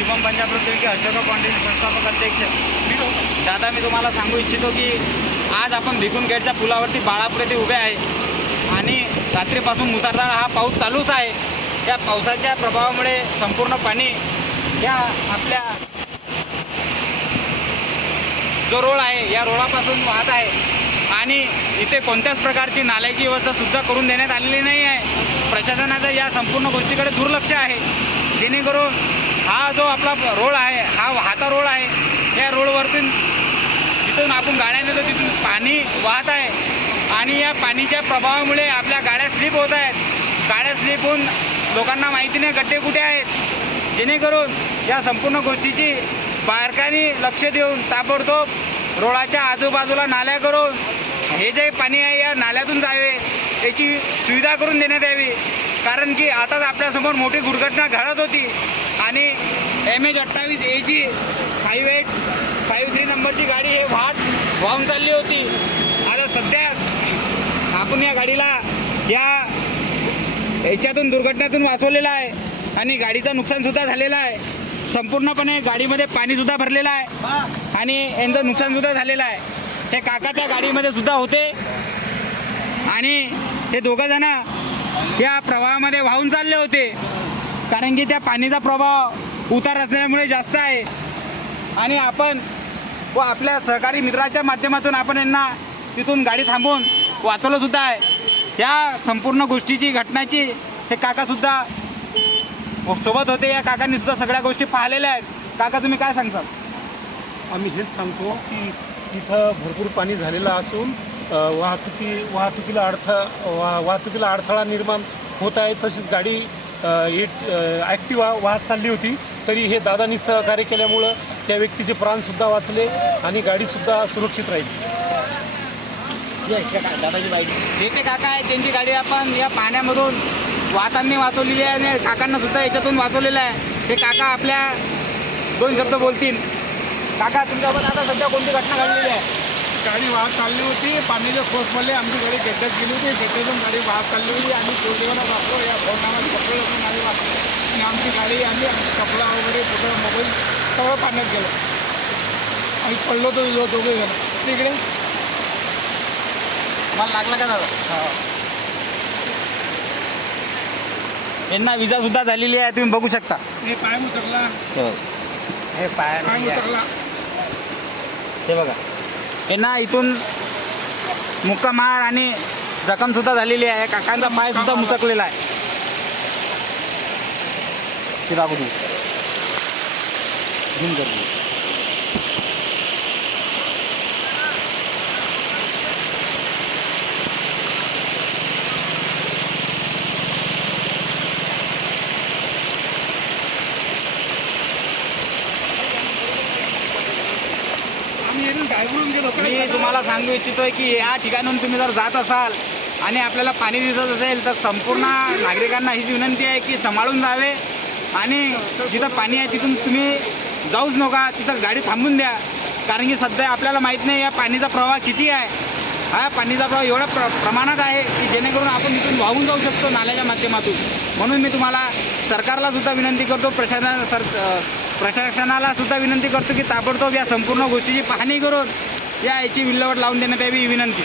Shubham Punjab Prithvi Ashok foundation संस्थापक अध्यक्ष. दादा मी तुम्हाला सांगू इच्छितो की आज आपण भिकूनगेटच्या पुलावरती बाळापूर येथे उभे आहे. आणि रात्रीपासून मुसळधार हा पाऊस चालूच आहे. त्या पावसाच्या प्रभावामुळे संपूर्ण पाणी या आपल्या जो रोड आहे या रोडापासून वाहत आहे. आणि इथे कोणत्याच प्रकारची नाल्याची व्यवस्था सुद्धा करून देण्यात आलेली नाही आहे. प्रशासनाचं या संपूर्ण गोष्टीकडे दुर्लक्ष आहे. जेणेकरून हा जो आपला रोड आहे हा वाहता रोड आहे या रोडवरतून जिथून आपण गाड्या नेतो तिथून पाणी वाहत आहे. आणि या पाणीच्या प्रभावामुळे आपल्या गाड्या स्लिप होत आहेत. गाड्या स्लिप होऊन लोकांना माहिती नाही गड्डे कुठे आहेत. जेणेकरून या संपूर्ण गोष्टीची बारकानी लक्ष देऊन ताबडतोब रोडाच्या आजूबाजूला नाल्या करून हे जे पाणी आहे या नाल्यातून जावे याची सुविधा करून देण्यात यावी. कारण की आताच आपल्यासमोर मोठी दुर्घटना घडत होती. आणि एम एच अठ्ठावीस A G five eight five three नंबरची गाडी हे वाहत वाहून चालली होती. आता सध्या आपण या गाडीला या याच्यातून दुर्घटनेतून वाचवलेलं आहे आणि गाडीचं नुकसानसुद्धा झालेलं आहे. संपूर्णपणे गाडीमध्ये पाणीसुद्धा भरलेलं आहे आणि यांचं नुकसानसुद्धा झालेलं आहे. हे काका त्या गाडीमध्ये सुद्धा होते. आणि हे दोघंजणं या प्रवाहामध्ये वाहून चालले होते. कारण की त्या पाणीचा प्रभाव उतार असल्यामुळे जास्त आहे. आणि आपण व आपल्या सहकारी मित्राच्या माध्यमातून आपण यांना तिथून गाडी थांबवून वाचवलं सुद्धा आहे. या संपूर्ण गोष्टीची घटनाची हे काकासुद्धा सोबत होते. या काकांनीसुद्धा सगळ्या गोष्टी पाहिलेल्या आहेत. काका तुम्ही काय सांगता आम्ही हेच सांगतो की तिथं भरपूर पाणी झालेलं असून वाहतुकी वाहतुकीला अडथळा वा वाहतुकीला अडथळा निर्माण होत आहे. तशीच गाडी ॲक्टिवा वाहत चालली होती. तरी हे दादांनी सहकार्य केल्यामुळं त्या व्यक्तीचे प्राणसुद्धा वाचले आणि गाडीसुद्धा सुरक्षित राहील. दादाची बाईक हे ते काका आहेत त्यांची गाडी आपण या पाण्यामधून वाहतांनी वाचवलेली आहे आणि काकांना सुद्धा याच्यातून वाचवलेलं आहे. हे काका आपल्या दोन शब्द बोलतील. काका तुमच्यासोबत आता सध्या कोणती घटना घडलेली आहे? गाडी वाहत चालली होती. पाण्याच्या फोर्समध्ये आमची गाडी गड्ड्यात गेली होती. गड्ड्यातून गाडी वाहत चालली होती आणि दुर्दैवानं वाचलो या फोर्टामध्ये कपडे असून गाडी वाचली आणि आमची गाडी आली आमचा कपडा वगैरे फोटो मोबाईल सगळं पाण्यात गेलं. आणि पडलो तो जो दोघे जण. तिकडे? मला लागला का दादा? यांना विजा सुद्धा झालेली आहे तुम्ही बघू शकता. हे पाय उतरला. हे. पाय पाय उतरला. हे बघा. यांना इथून मुक्कामार आणि जखम सुद्धा झालेली आहे. काकांचा पाय सुद्धा मुचकलेला आहे. ते दाखवू तू झूम कर मी? तुम्हाला सांगू इच्छितोय की या ठिकाणून तुम्ही जर जात असाल आणि आपल्याला पाणी दिसत असेल तर संपूर्ण नागरिकांना हीच विनंती आहे की सांभाळून जावे. आणि जिथं पाणी आहे तिथून तुम्ही जाऊच नका तिथं गाडी थांबून द्या. कारण की सध्या आपल्याला माहीत नाही या पाणीचा प्रवाह किती आहे. हा पाणीचा प्रवाह एवढ्या प्र प्रमाणात आहे की जेणेकरून आपण इथून वाहून जाऊ शकतो नाल्याच्या माध्यमातून. म्हणून मी तुम्हाला सरकारलासुद्धा विनंती करतो प्रशासन सर प्रशासनालासुद्धा विनंती करतो की ताबडतोब या संपूर्ण गोष्टीची पाहणी करून या याची विल्हेवाट लावून देण्यात यावी ही विनंती.